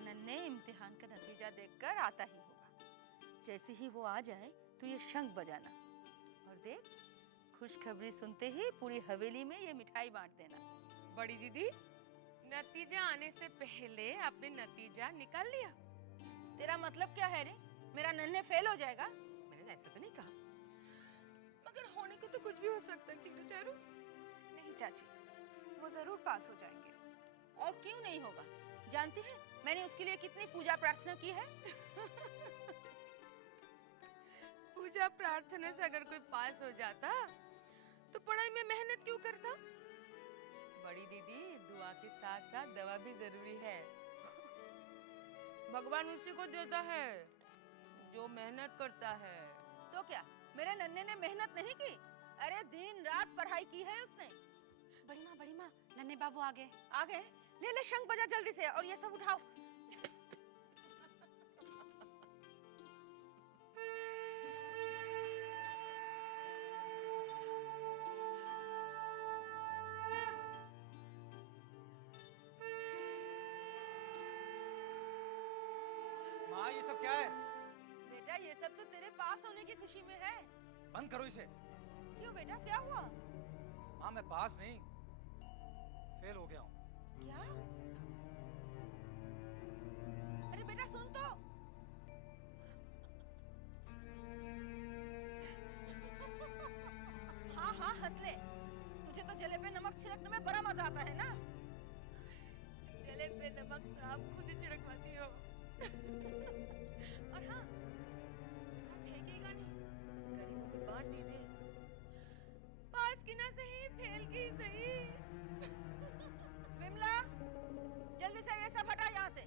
नन्हे इम्तिहान का नतीजा देखकर आता ही होगा। जैसे ही वो आ जाए तो ये शंख बजाना, और देख खुशखबरी सुनते ही पूरी हवेली में ये मिठाई बांट देना। बड़ी दीदी, नतीजा आने से पहले आपने नतीजा निकाल लिया? तेरा मतलब क्या है रे? मेरा नन्हे फेल हो जाएगा? मैंने ऐसा तो नहीं कहा, मगर होने को तो कुछ भी हो सकता है, क्यों ना चारू? नहीं चाची, वो जरूर पास हो जाएंगे। और क्यों नहीं होगा? जानती है मैंने उसके लिए कितनी पूजा प्रार्थना की है। पूजा प्रार्थना से अगर कोई पास हो जाता तो पढ़ाई में मेहनत क्यों करता? बड़ी दीदी, दुआ के साथ साथ दवा भी जरूरी है। भगवान उसी को देता है जो मेहनत करता है। तो क्या मेरे नन्हे ने मेहनत नहीं की? अरे दिन रात पढ़ाई की है उसने। बड़ी माँ, नन्हे बाबू आ गए। आ गए? ले ले शंख बजा जल्दी से, और ये सब उठाओ। माँ ये सब क्या है? बेटा ये सब तो तेरे पास होने की खुशी में है। बंद करो इसे। क्यों बेटा, क्या हुआ? माँ मैं पास नहीं, फेल हो गया हूँ। क्या? अरे बेटा सुन तो। हाँ हाँ हंस ले, तुझे तो जले पे नमक छिड़कने में बड़ा मजा आता है ना। जले पे नमक तो आप खुद ही छिड़कवाती हो। और हाँ, तो फेंकेगा नहीं, गरीबों में बांट दीजिए। पास की ना सही, फेल की सही। विमला, जल्दी से ये सब हटा यहाँ से।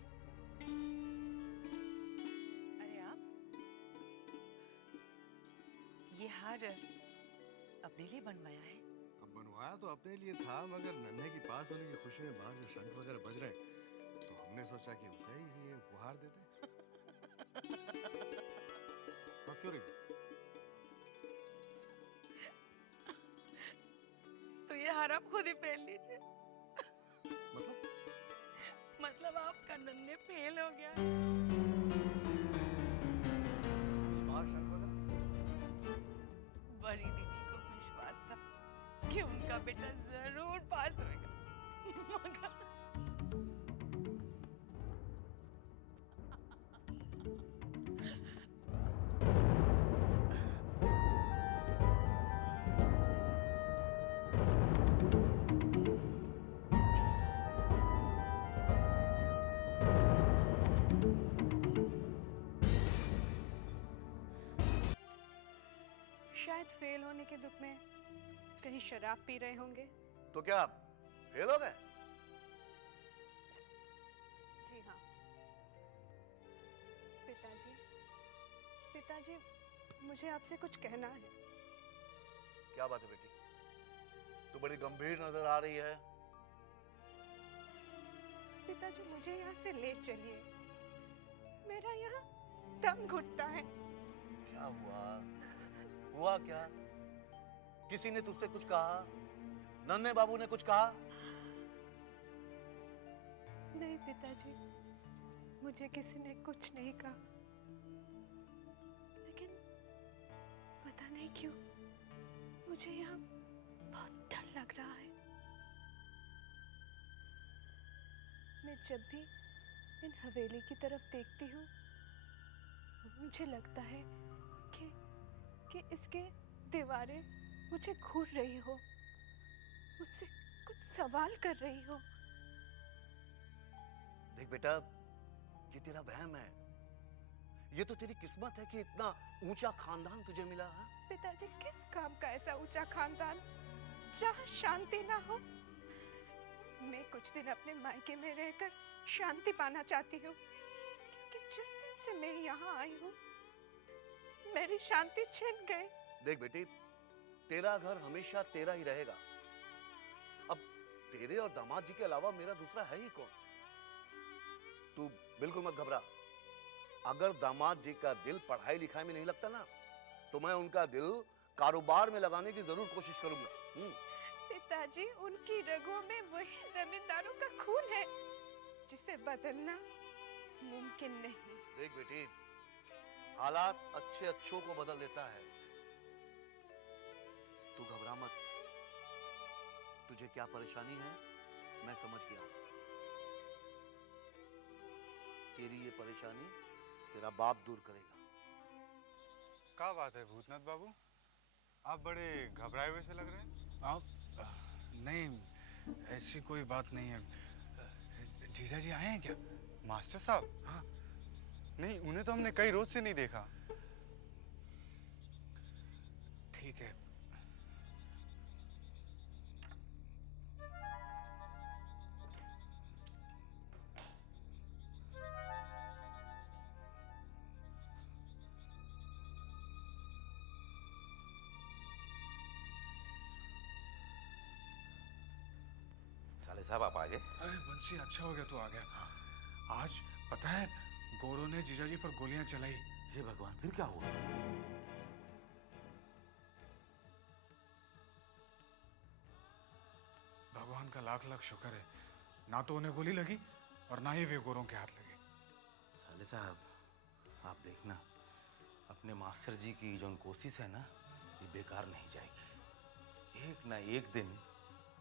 अरे आप, ये हार अपने लिए बनवाया है? अब बनवाया तो अपने लिए था, मगर नन्हे की पास होने की खुशी में बाहर जो शंख वगैरह बज रहे हैं, तो हमने सोचा कि उसे ही ये उपहार दे दें। बस क्यों रही? तो ये हार आप खुद ही पहन लीजिए। मतलब आपका नन्हे फेल हो गया। बाहर शंख वगैरह? बड़ी दीदी को विश्वास था कि उनका बेटा जरूर पास होएगा, मगर शायद फेल होने के दुख में कहीं शराब पी रहे होंगे। तो क्या आप फेल हो गए? जी हाँ पिताजी, मुझे आपसे कुछ कहना है। क्या बात है बेटी? तू बड़ी गंभीर नजर आ रही है। पिताजी मुझे यहाँ से ले चलिए, मेरा यहाँ दम घुटता है। क्या हुआ क्या? किसी ने तुझसे कुछ कहा? नन्हे बाबू ने कुछ कहा? नहीं पिताजी, मुझे किसी ने कुछ नहीं कहा, लेकिन पता नहीं क्यों मुझे यहाँ बहुत डर लग रहा है। मैं जब भी इन हवेली की तरफ देखती हूँ, मुझे लगता है कि इसके दीवारें मुझे घूर रही हो, मुझसे कुछ सवाल कर रही हो। देख बेटा, ये तेरा वहम है। ये तो तेरी किस्मत है कि इतना ऊंचा खानदान तुझे मिला है। पिताजी, किस काम का ऐसा ऊंचा खानदान जहाँ शांति ना हो? मैं कुछ दिन अपने मायके में रहकर शांति पाना चाहती हूँ, क्योंकि जिस दिन से मैं यहाँ आई हूँ मेरी शांति छिन गई। देख बेटी, तेरा घर हमेशा तेरा ही रहेगा। अब तेरे और दामाद जी के अलावा मेरा दूसरा है ही कौन? तू बिल्कुल मत घबरा। अगर दामाद जी का दिल पढ़ाई लिखाई में नहीं लगता ना, तो मैं उनका दिल कारोबार में लगाने की जरूर कोशिश करूंगा। पिताजी, उनकी रगों में वही जमींदारों का खून है जिसे बदलना मुमकिन नहीं। देख बेटी, हालात अच्छे अच्छों को बदल देता है। तू घबरा मत। तुझे क्या परेशानी है मैं समझ गया हूं। तेरी ये परेशानी तेरा बाप दूर करेगा। क्या बात है भूतनाथ बाबू, आप बड़े घबराए हुए से लग रहे हैं। आप नहीं, ऐसी कोई बात नहीं है। जीजा जी आए हैं क्या? मास्टर साहब? हाँ। नहीं, उन्हें तो हमने कई रोज से नहीं देखा। ठीक है। साले साहब आप आ गए। अरे बंसी, अच्छा हो गया तू आ गया। आज पता है गोरों ने जीजा जी पर गोलियां चलाई। हे भगवान, फिर क्या हुआ? भगवान का लाख लाख शुक्र है, ना तो उन्हें गोली लगी और ना ही वे गोरों के हाथ लगे। साले साहब, आप देखना, अपने मास्टर जी की जो कोशिश है ना, ये बेकार नहीं जाएगी। एक ना एक दिन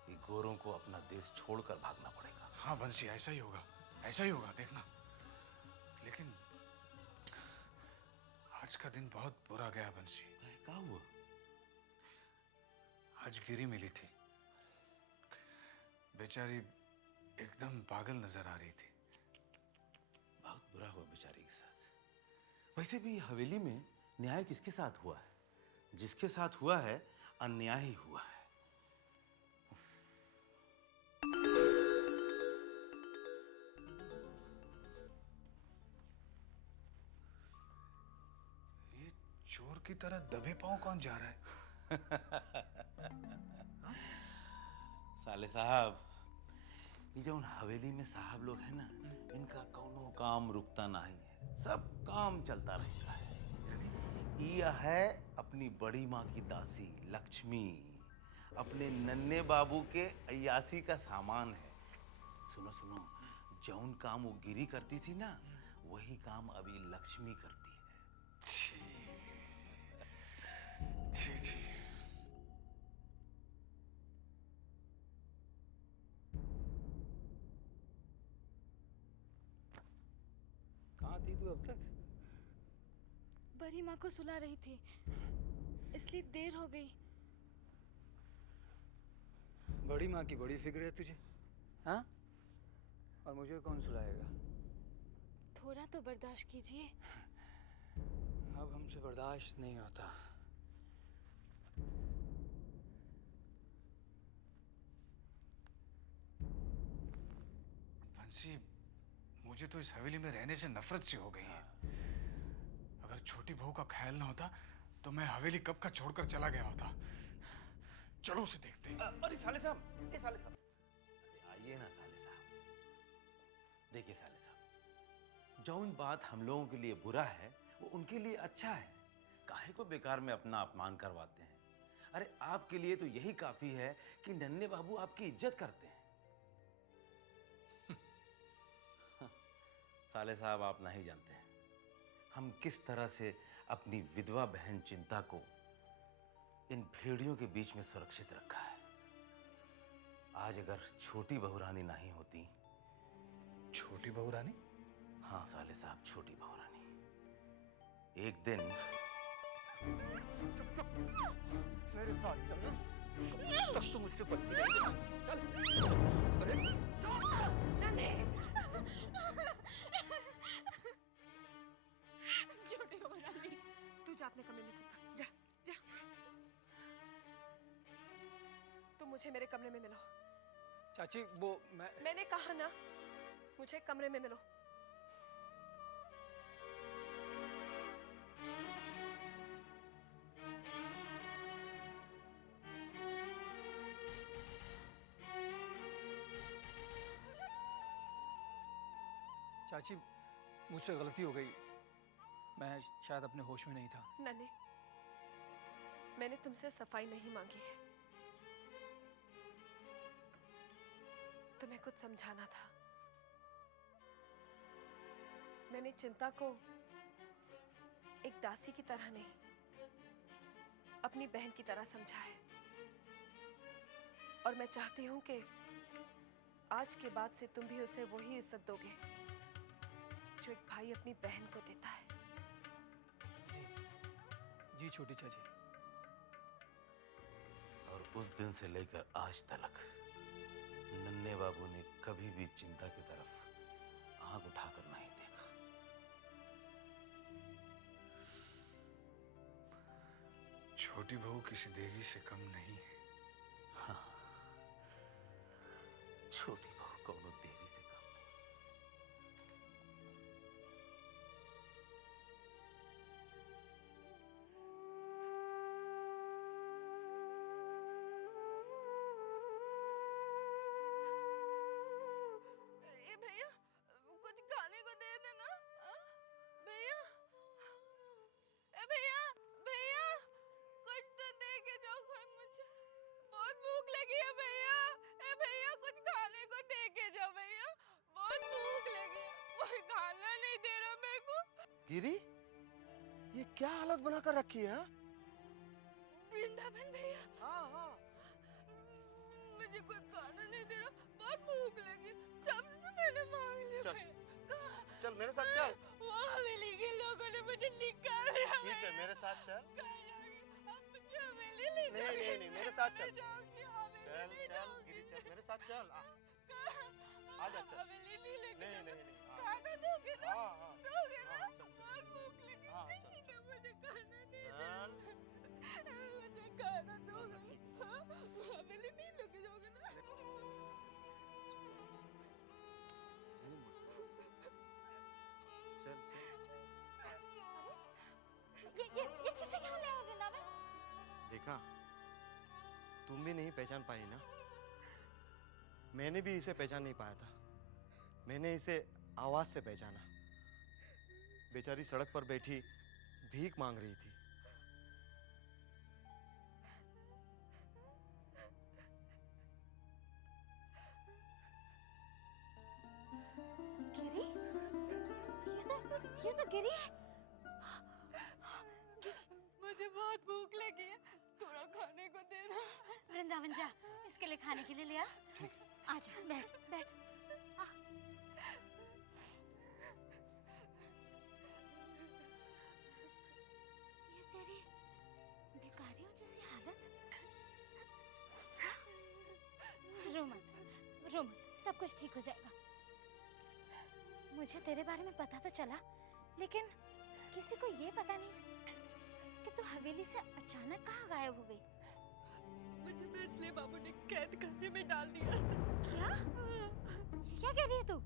ये गोरों को अपना देश छोड़कर भागना पड़ेगा। हाँ बंसी, ऐसा ही होगा, ऐसा ही होगा, देखना। लेकिन आज का दिन बहुत बुरा गया बंसी। क्या हुआ? आज गिरी मिली थी, बेचारी एकदम पागल नजर आ रही थी। बहुत बुरा हुआ बेचारी के साथ। वैसे भी हवेली में न्याय किसके साथ हुआ है? जिसके साथ हुआ है अन्याय ही हुआ है। ये चोर की तरह दबे पांव कौन जा रहा है? साले साहब, ये जो उन हवेली में साहब लोग हैं ना, इनका कौनो काम रुकता नहीं है, सब काम चलता रहता है। यह है अपनी बड़ी माँ की दासी लक्ष्मी, अपने नन्हे बाबू के अय्यासी का सामान है। सुनो सुनो, जौन काम वो गिरी करती थी ना, वही काम अभी लक्ष्मी करती है। छी छी। कहाँ थी तू अब तक? बड़ी माँ को सुला रही थी, इसलिए देर हो गई। बड़ी माँ की बड़ी फिक्र है तुझे, हाँ? और मुझे कौन सुलाएगा? थोड़ा तो बर्दाश्त कीजिए। अब हमसे बर्दाश्त नहीं होता। बंसी, मुझे तो इस हवेली में रहने से नफरत सी हो गई है। अगर छोटी बहू का ख्याल ना होता तो मैं हवेली कब का छोड़कर चला गया होता। चलो उसे देखते हैं। अरे साले साहब, ए साले साहब, अरे आइए ना साले साहब। देखिए साले साहब, जौन बात हम लोगों के लिए बुरा है वो उनके लिए अच्छा है। काहे को बेकार में अपना अपमान करवाते हैं? अरे आपके लिए तो यही काफी है कि नन्हे बाबू आपकी इज्जत करते हैं। साले साहब, आप नहीं जानते हैं हम किस तरह से अपनी विधवा बहन चिंता को इन भेड़ियों के बीच में सुरक्षित रखा है। आज अगर छोटी बहू रानी नहीं होती। छोटी बहू रानी? हाँ साले साहब, छोटी बहू रानी। एक दिन चुप चुप, मेरे साथ चल। तब तुम मुझसे बचती नहीं। चल। अरे नन्हे, छोटी बहू रानी, तू जा अपने कमरे में, चलता जा जा। तुम मुझे मेरे कमरे में मिलो। चाची वो मैंने कहा ना, मुझे कमरे में मिलो। चाची, मुझसे गलती हो गई, मैं शायद अपने होश में नहीं था। नन्हे, मैंने तुमसे सफाई नहीं मांगी है, तुम्हें कुछ समझाना था। मैंने चिंता को एक दासी की तरह नहीं, अपनी बहन की तरह समझा है। और मैं चाहती हूं कि आज के बाद से तुम भी उसे वही इज्जत दोगे जो एक भाई अपनी बहन को देता है। जी छोटी चाची। और उस दिन से लेकर आज तक नन्हे बाबू ने कभी भी चिंता की तरफ आंख उठाकर नहीं देखा। छोटी बहू किसी देवी से कम नहीं है। हाँ, छोटी बहू कौनो देवी से कम नहीं। ए भैया, कुछ खाने को दे देना। भैया, ए भैया, भैया, कुछ तो दे के जाओ कोई मुझे, बहुत भूख लगी है भैया। ए भैया, कुछ खाने को दे के जाओ भैया, बहुत भूख लगी है, कोई खाना नहीं दे रहा मेरे को। गिरी, ये क्या हालत बनाकर रखी है? वृंदावन भैया, हाँ हाँ। मुझे कोई खाना नहीं दे रहा, बहुत भूख लगी, सबसे मैंने मांग लिया चल। भैया। चल मेरे साथ चल। वो हवेली के लोगों ने मुझे निकाल दिया। ठीक है, मेरे साथ चल। कहाँ जाऊंगी? अब मुझे हवेली ले नहीं, जाओगे? नहीं, नहीं, मेरे साथ चल। मैं जाऊंगी, हवेली चल ले चल जाऊंगी। गिरी, चल मेरे साथ चल। आ जा, चल। हवेली नहीं लेके नहीं जाऊंगी। नहीं नहीं, हाँ। खाना दोगे ना? हाँ हाँ दोगे ना? हाँ, चल। बहुत भूख लगी, हाँ, चल। किसी ने मुझे खाना नहीं चल। दिया। मुझे खाना दोगे? हाँ? हवेली नहीं लेके जाओगे ना? चल ये किसे यहाँ ले आया वृंदावन? देखा, तुम भी नहीं पहचान पाई ना। मैंने भी इसे पहचान नहीं पाया था। मैंने इसे आवाज से पहचाना। बेचारी सड़क पर बैठी भीख मांग रही थी। गिरी, ये तो गिरी है। मुझे बहुत भूख लगी है, थोड़ा खाने को दे दो। वृंदावन जा, इसके लिए खाने के लिए ले आ। आजा, बैठ बैठ। आ। ये तेरी भिखारियों जैसी हालत। रो मत, रो मत, सब कुछ ठीक हो जाएगा। मुझे तेरे बारे में पता तो चला, लेकिन किसी को ये पता नहीं कि तू हवेली से अचानक कहाँ गायब हो गई। मुझे बैचले बाबू ने कैद खाने में डाल दिया था। क्या? ये क्या कह रही है तू?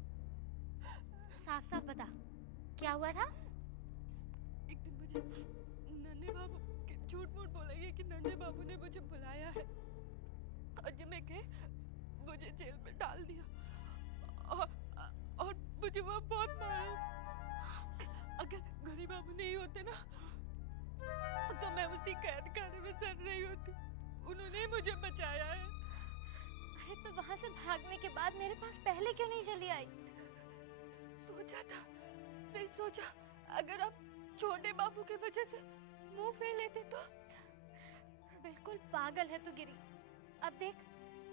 साफ साफ बता, क्या हुआ था? एक दिन मुझे नन्हे बाबू झूठ मूठ बोला ये कि नन्हे बाबू ने मुझे बुलाया है, और जब मैं गई मुझे जेल में डाल दिया, और मुझे वहाँ बहुत मारा। अगर गरीब बाबू नहीं होते ना, तो मैं उसी कैद खाने में सड़ रही होती। उन्होंने ही मुझे बचाया है। अरे तो वहाँ से भागने के बाद मेरे पास पहले क्यों नहीं चली आई? सोचा था, फिर सोचा अगर आप छोटे बाबू की वजह से मुंह फेर लेते तो। बिल्कुल पागल है तू गिरी। अब देख,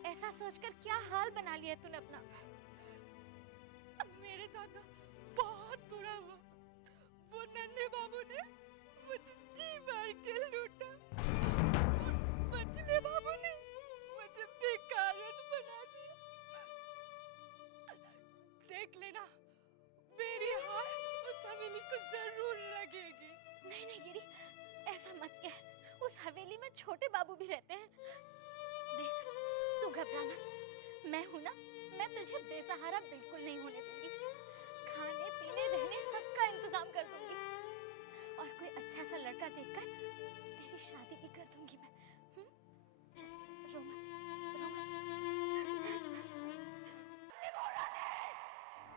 ऐसा सोचकर क्या हाल बना लिया तूने अपना। मेरे साथ ना बहुत बुरा हुआ। वो नन्हे बाबू ने मुझे जी मार के लूटा। मछली बाबू ने मुझे बेकारण बना दिया। देख लेना, मेरी हार उस हवेली को जरूर लगेगी। नहीं नहीं गिरी, ऐसा मत कह। उस हवेली में छोटे बाबू भी रहते हैं। देख, तू घबरा मत, मैं हूं ना। मैं तुझे बेसहारा बिल्कुल नहीं होने दूंगी। खाने पीने रहने सबका इंतजाम कर दूंगी, और कोई अच्छा सा लड़का देखकर तेरी शादी भी कर दूंगी मैं। चल, रो मत,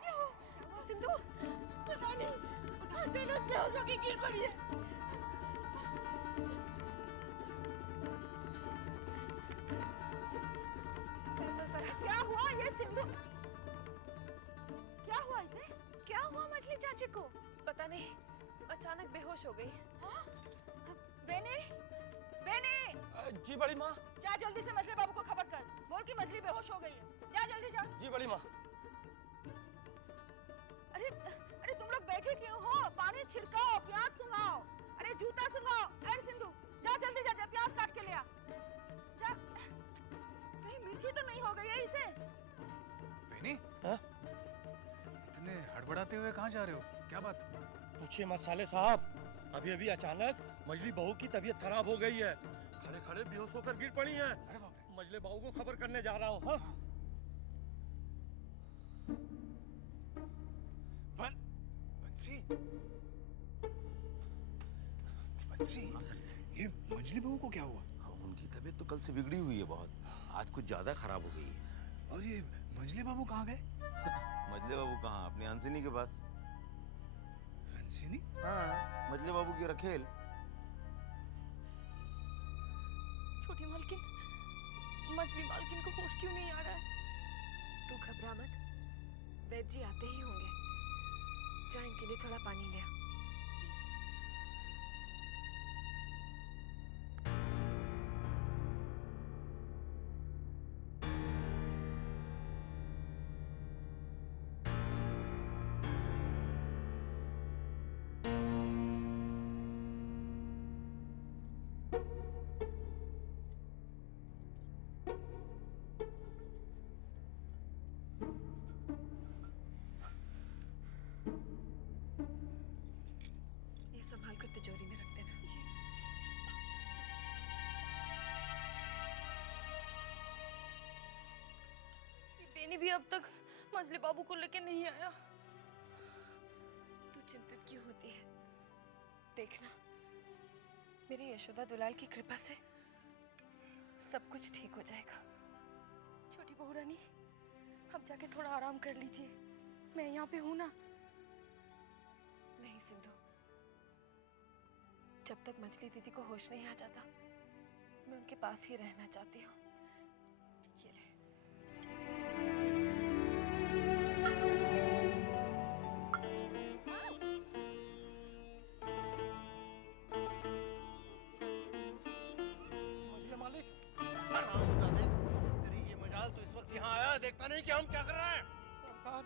रो मत। सिंधु, पता नहीं अचानक बेहोश होके गिर पड़ी है। क्या हुआ ये सिंधु? क्या हुआ इसे? क्या हुआ मछली चाची को? पता नहीं, अचानक बेहोश हो गई। बेनी, बेनी, जी बड़ी माँ। जा जल्दी से मछली बाबू को खबर कर, बोल कि मछली बेहोश हो गई है। जा जल्दी जा। जी बड़ी माँ। अरे अरे तुम लोग बैठे क्यों हो? पानी छिड़काओ, प्याज सुंघाओ, अरे जूता सुंघाओ। अरे सिंधु जा जल्दी जा, प्याज काट के ले आ। जा, कहीं मिर्ची तो नहीं हो गई है इसे? बेनी, इतने हड़बड़ाते हुए कहाँ जा रहे हो? क्या बात? पूछिए मत साले साहब, अभी अभी अचानक मजली बहू की तबीयत खराब हो गई है, खड़े खड़े बेहोश होकर गिर पड़ी है। अरे बाप रे। मजले बहू को खबर करने जा रहा हूँ। हाँ? बंसी, बंसी, ये मंजली बहू को क्या हुआ? उनकी तबीयत तो कल से बिगड़ी हुई है बहुत, आज कुछ ज्यादा खराब हो गई है। और ये मंजली बाबू कहाँ गए? मजले बाबू कहाँ? अपनी हंसिनी के पास। हंसिनी? हाँ, मजले बाबू की रखेल। छोटी मालकिन, मछली मालकिन को होश क्यों नहीं आ रहा है? तू घबरा मत, वैद्य जी आते ही होंगे। जा इनके लिए थोड़ा पानी ले आ। ये संभाल कर तिजोरी में रख देना। बेनी भी अब तक मछली बाबू को लेके नहीं आया। तू चिंतित क्यों होती है? देखना, मेरी यशोदा दुलाल की कृपा से सब कुछ ठीक हो जाएगा। छोटी बहू रानी, अब जाके थोड़ा आराम कर लीजिए, मैं यहाँ पे हूँ ना। नहीं सिंधु, जब तक मछली दीदी को होश नहीं आ जाता, मैं उनके पास ही रहना चाहती हूँ। ये ले। मजले मालिक, तेरी ये मजाल तो इस वक्त यहाँ आया, देखता नहीं कि हम क्या कर रहे हैं? सरकार,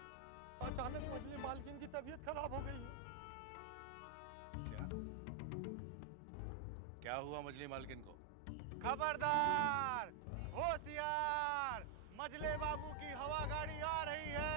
अचानक मजली मालकिन की तबीयत खराब हो गई है। क्या हुआ मछली मालकिन को? खबरदार, होशियार, मजले बाबू की हवा गाड़ी आ रही है।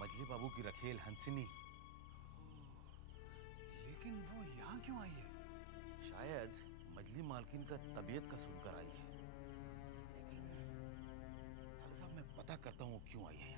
मजली बाबू की रखेल हंसिनी। लेकिन वो यहाँ क्यों आई है? शायद मजली मालकिन का तबीयत का सुनकर आई है, लेकिन साले साहब मैं पता करता हूँ क्यों आई है।